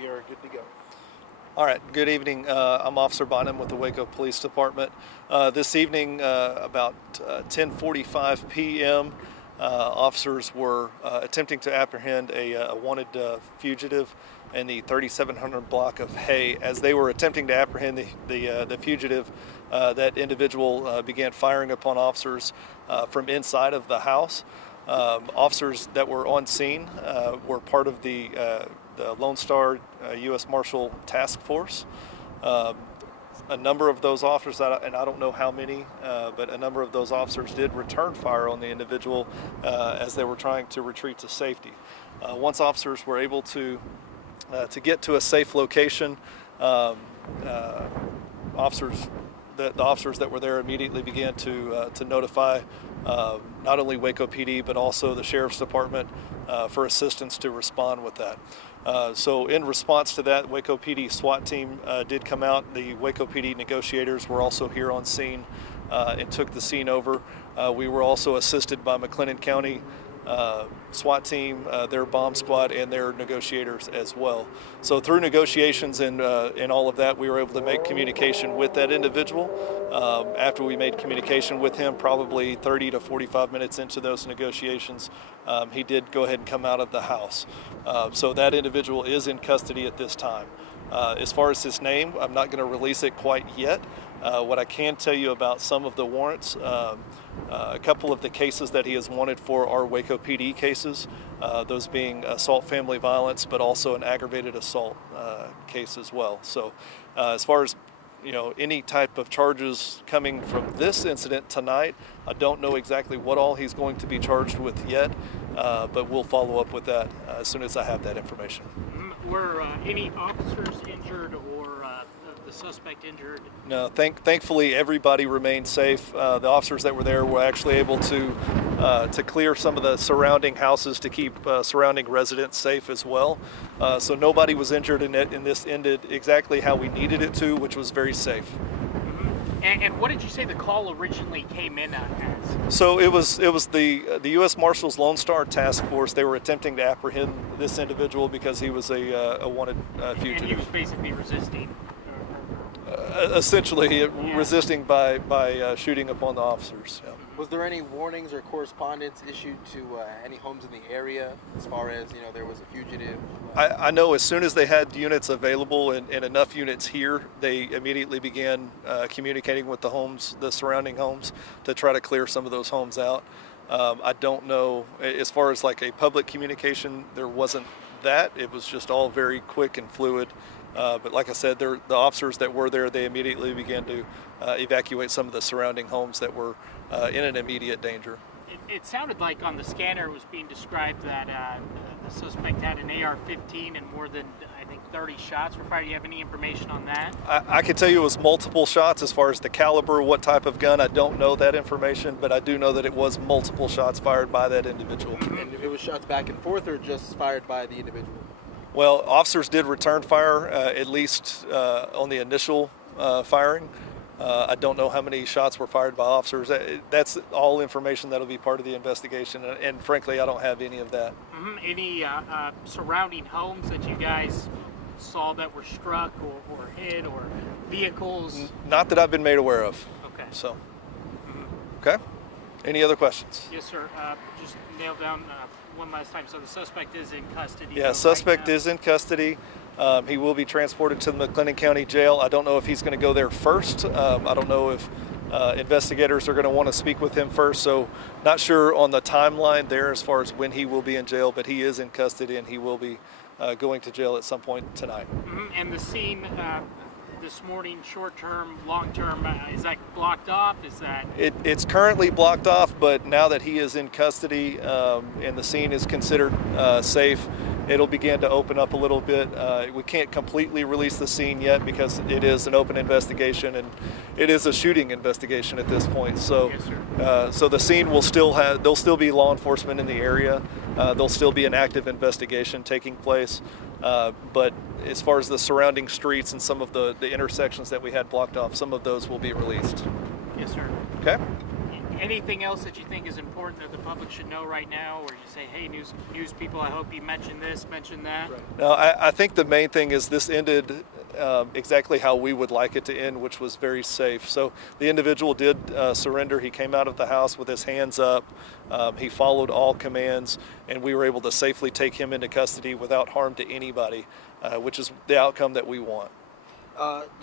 We are good to go. All right, good evening. I'm Officer Bonham with the Waco Police Department. This evening, about 10:45 p.m., officers were attempting to apprehend a wanted fugitive in the 3700 block of Hay. As they were attempting to apprehend the fugitive, that individual began firing upon officers from inside of the house. Officers that were on scene were part of the Lone Star U.S. Marshal Task Force. A number of those officers, and I don't know how many, but a number of those officers did return fire on the individual as they were trying to retreat to safety. Once officers were able to get to a safe location, the officers that were there immediately began to notify not only Waco PD but also the Sheriff's Department for assistance to respond with that. So in response to that, Waco PD SWAT team did come out. The Waco PD negotiators were also here on scene and took the scene over. We were also assisted by McLennan County SWAT team, their bomb squad, and their negotiators as well. So through negotiations and all of that, we were able to make communication with that individual. After we made communication with him, probably 30 to 45 minutes into those negotiations, he did go ahead and come out of the house. So that individual is in custody at this time. As far as his name, I'm not going to release it quite yet. What I can tell you about some of the warrants, a couple of the cases that he is wanted for are Waco PD cases, those being assault, family violence, but also an aggravated assault case as well. So as far as any type of charges coming from this incident tonight, I don't know exactly what all he's going to be charged with yet, but we'll follow up with that as soon as I have that information. Were any officers injured or the suspect injured? No, thankfully everybody remained safe. The officers that were there were actually able to clear some of the surrounding houses to keep surrounding residents safe as well. So nobody was injured in it, and this ended exactly how we needed it to, which was very safe. And what did you say the call originally came in as? So it was the U.S. Marshals Lone Star Task Force. They were attempting to apprehend this individual because he was a wanted fugitive. And he was basically resisting. Essentially, resisting by shooting upon the officers. Yeah. Was there any warnings or correspondence issued to any homes in the area as far as, there was a fugitive? I know as soon as they had units available and enough units here, they immediately began communicating with the surrounding homes to try to clear some of those homes out. I don't know, as far as like a public communication, there wasn't that. It was just all very quick and fluid. But like I said, the officers that were there, they immediately began to evacuate some of the surrounding homes that were in an immediate danger. It sounded like on the scanner it was being described that the suspect had an AR-15 and more than, I think, 30 shots were fired. Do you have any information on that? I can tell you it was multiple shots. As far as the caliber, what type of gun, I don't know that information, but I do know that it was multiple shots fired by that individual. And it was shots back and forth or just fired by the individual? Well, officers did return fire, at least on the initial firing. I don't know how many shots were fired by officers. That's all information that'll be part of the investigation, and frankly, I don't have any of that. Any surrounding homes that you guys saw that were struck or hit, or vehicles? Not that I've been made aware of. Okay. So, okay. Any other questions? Yes, sir. Just nail down one last time. So the suspect is in custody. Yeah, suspect is in custody. He will be transported to the McLennan County Jail. I don't know if he's going to go there first. I don't know if investigators are going to want to speak with him first. So not sure on the timeline there as far as when he will be in jail, but he is in custody and he will be going to jail at some point tonight. And the scene this morning, short-term, long-term, is that blocked off? Is that? It's currently blocked off, but now that he is in custody and the scene is considered safe, it'll begin to open up a little bit. We can't completely release the scene yet because it is an open investigation and it is a shooting investigation at this point. So, yes, sir. So the scene will there'll still be law enforcement in the area. There'll still be an active investigation taking place. But as far as the surrounding streets and some of the intersections that we had blocked off, some of those will be released. Yes, sir. Okay. Anything else that you think is important that the public should know right now, or you say, hey, news people, I hope you mention this, mention that? Right. No, I think the main thing is this ended exactly how we would like it to end, which was very safe. So the individual did surrender. He came out of the house with his hands up. He followed all commands, and we were able to safely take him into custody without harm to anybody, which is the outcome that we want.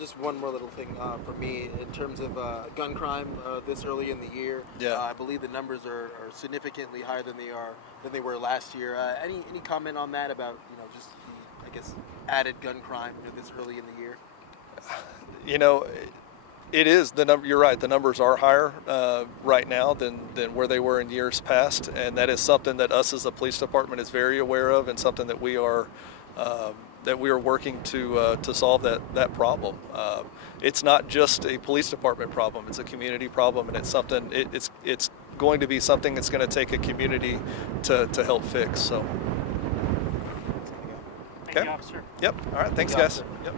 Just one more little thing for me in terms of gun crime this early in the year. Yeah. I believe the numbers are significantly higher than they were last year. Any comment on that about just the, I guess, added gun crime this early in the year? It is the number. You're right. The numbers are higher right now than where they were in years past, and that is something that us as a police department is very aware of, and something that we are working to solve that problem. It's not just a police department problem; it's a community problem, and it's something. It's going to be something that's going to take a community to help fix. So. Thank you, officer. Yep. All right. Thanks, Thank you, guys. officer. Yep.